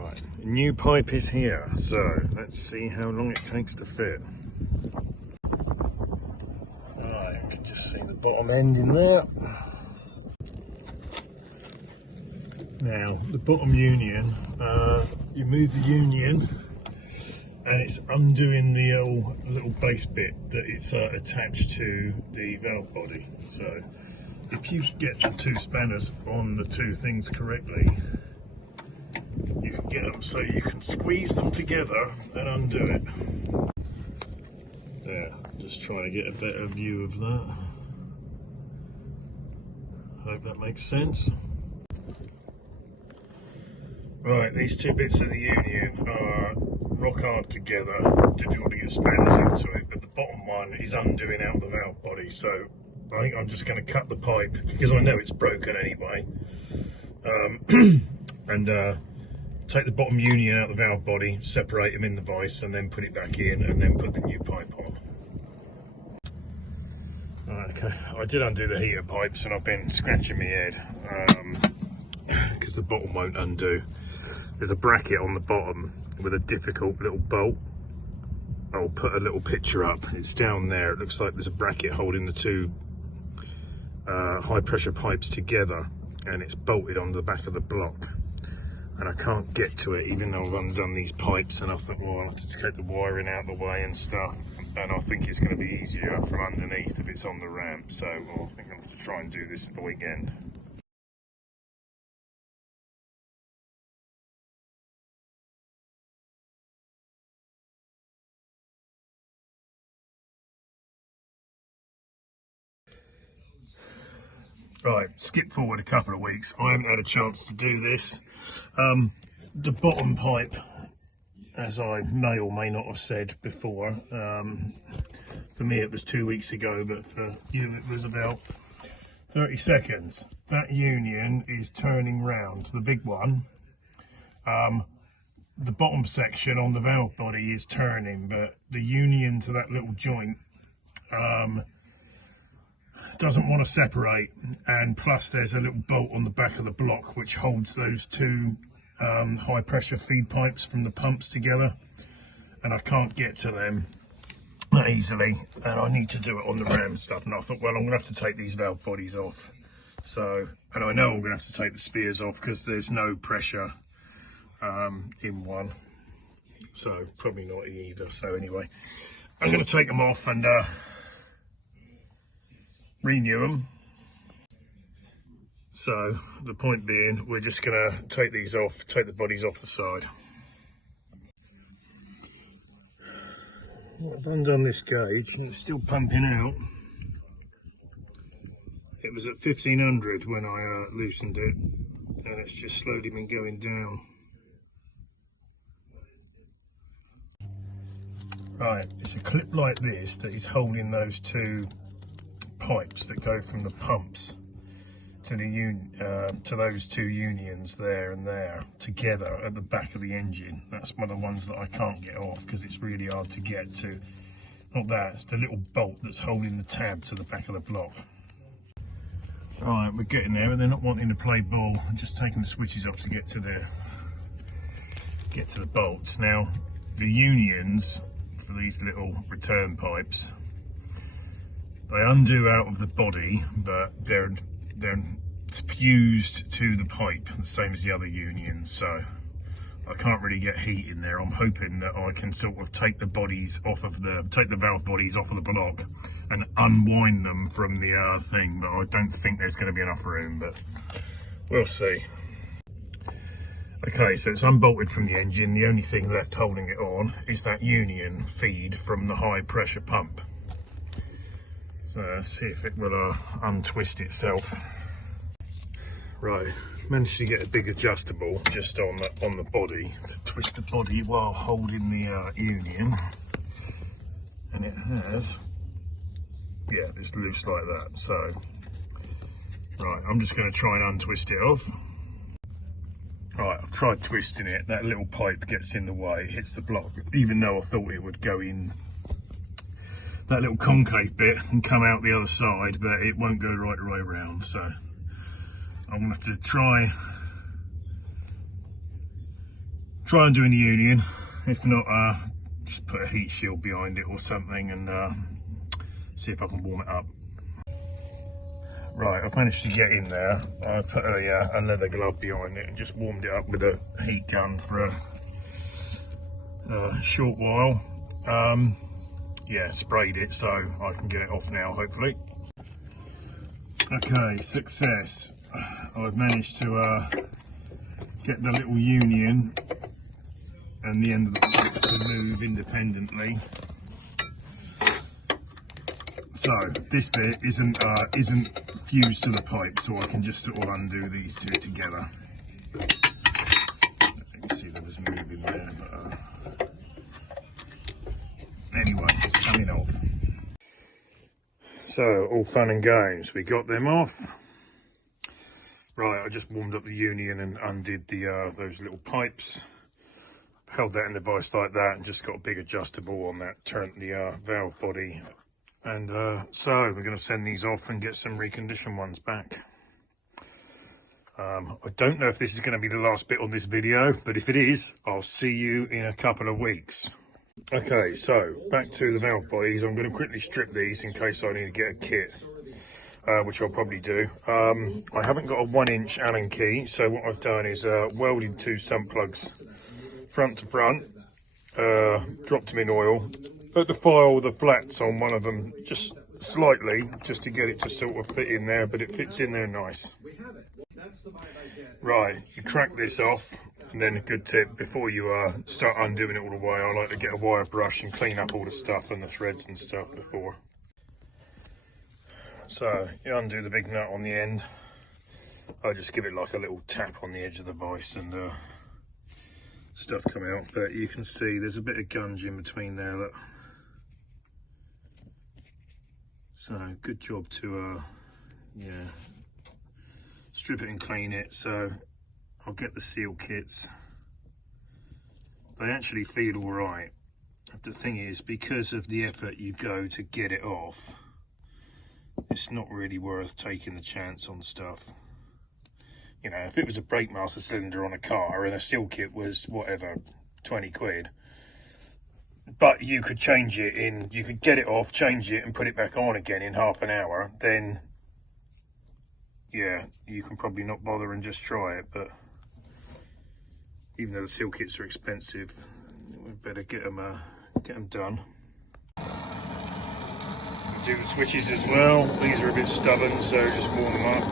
Right, new pipe is here, so let's see how long it takes to fit. Right, you can just see the bottom end in there. Now, the bottom union, you move the union and it's undoing the little base bit that it's attached to the valve body. So, if you get the two spanners on the two things correctly, you can get them so you can squeeze them together and undo it. There, just trying to get a better view of that. Hope that makes sense. Right, these two bits of the union are rock hard together, difficult to get spanners into it, but the bottom one is undoing out the valve body, so I think I'm just going to cut the pipe, because I know it's broken anyway, and take the bottom union out of the valve body, separate them in the vise, and then put it back in, and then put the new pipe on. Right, okay, I did undo the heater pipes, and I've been scratching my head, because the bottom won't undo. There's a bracket on the bottom with a difficult little bolt. I'll put a little picture up. It's down there. It looks like there's a bracket holding the two high pressure pipes together, and it's bolted onto the back of the block. And I can't get to it, even though I've undone these pipes, and I thought, well, I'll have to take the wiring out of the way and stuff. And I think it's going to be easier from underneath if it's on the ramp. So well, I think I'll have to try and do this at the weekend. Right, skip forward a couple of weeks. I haven't had a chance to do this. The bottom pipe, as I may or may not have said before, for me it was 2 weeks ago, but for you it was about 30 seconds. That union is turning round, the big one. The bottom section on the valve body is turning, but the union to that little joint doesn't want to separate, and plus there's a little bolt on the back of the block which holds those two high pressure feed pipes from the pumps together, and I can't get to them that easily, and I need to do it on the ram stuff. And I thought, well, I'm gonna have to take these valve bodies off, so, and I know I'm gonna have to take the spheres off because there's no pressure in one, so probably not either. So anyway, I'm gonna take them off and renew them. So the point being, we're just gonna take these off, take the bodies off the side. I've undone this gauge and it's still pumping out. It was at 1500 when I loosened it, and it's just slowly been going down. Right, it's a clip like this that is holding those two pipes that go from the pumps to the to those two unions there and there together at the back of the engine. That's one of the ones that I can't get off because it's really hard to get to. Not that, it's the little bolt that's holding the tab to the back of the block. Right, we're getting there, and they're not wanting to play ball. I'm just taking the switches off to get to the bolts. Now, the unions for these little return pipes, they undo out of the body, but they're fused to the pipe, the same as the other unions, so I can't really get heat in there. I'm hoping that I can sort of take the bodies off of take the valve bodies off of the block and unwind them from the thing, but I don't think there's going to be enough room, but we'll see. Okay, so it's unbolted from the engine. The only thing left holding it on is that union feed from the high pressure pump. So let's see if it will untwist itself. Right, managed to get a big adjustable just on the body to twist the body while holding the union, and it has, yeah, it's loose like that. So, right, I'm just going to try and untwist it off. Right, I've tried twisting it. That little pipe gets in the way, hits the block, even though I thought it would go in that little concave bit and come out the other side, but it won't go right the way around. So I'm gonna have to try try and do in the union. If not, just put a heat shield behind it or something and see if I can warm it up. Right, I've managed to get in there. I put a leather glove behind it and just warmed it up with a heat gun for a short while. Yeah, sprayed it so I can get it off now, hopefully. Okay, success. I've managed to get the little union and the end of the pipe to move independently. So this bit isn't fused to the pipe, so I can just sort of undo these two together. You can see there was moving there, but anyway, it's coming off. So all fun and games, we got them off. Right, I just warmed up the union and undid the those little pipes. Held that in the vise like that and just got a big adjustable on that, turned the valve body. And so we're going to send these off and get some reconditioned ones back. I don't know if this is going to be the last bit on this video, but if it is, I'll see you in a couple of weeks. Okay, so back to the valve bodies. I'm going to quickly strip these in case I need to get a kit, which I'll probably do. I haven't got a 1-inch Allen key, so what I've done is welded 2 sump plugs front to front, dropped them in oil. Put the file, the flats on one of them just slightly, just to get it to sort of fit in there, but it fits in there nice. Right, you crack this off, and then a good tip, before you start undoing it all the way, I like to get a wire brush and clean up all the stuff and the threads and stuff before. So, you undo the big nut on the end. I just give it like a little tap on the edge of the vise and stuff come out, but you can see there's a bit of gunge in between there, look. So good job to yeah, strip it and clean it. So I'll get the seal kits. They actually feel all right. The thing is, because of the effort you go to get it off, it's not really worth taking the chance on stuff. You know, if it was a brake master cylinder on a car and a seal kit was whatever, 20 quid, but you could change it in, you could get it off, change it and put it back on again in half an hour, then yeah, you can probably not bother and just try it. But even though the seal kits are expensive, we better get them done. Do the switches as well. These are a bit stubborn, so just warm them up.